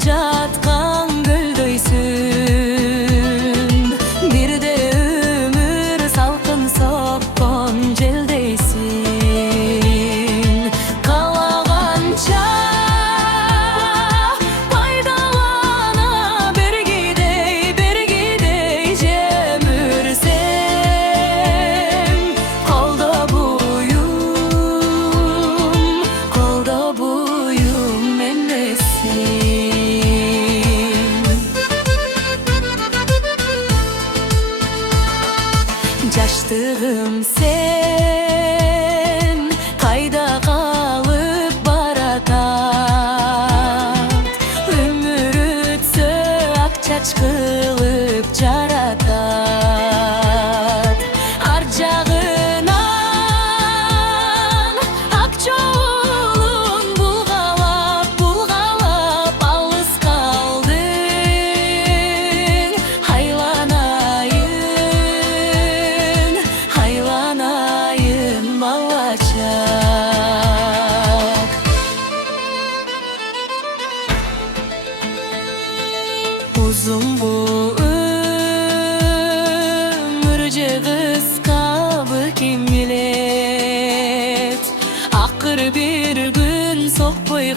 жатқан гүлдейсің, бірде өмір салқын соққан желдейсің. Қалағанша пайдалана бергідей жемірсең, қолда бойым емессің. Жаштығым сен қайда қалып баратат, өмір өтсө ақ чачкылып жаратат. Ар жағынан ақ жолун булғалап алыс қалдың. Айланайын балачак. Uzun bu ömür же кыска ким билет, акыр бир күн сокпой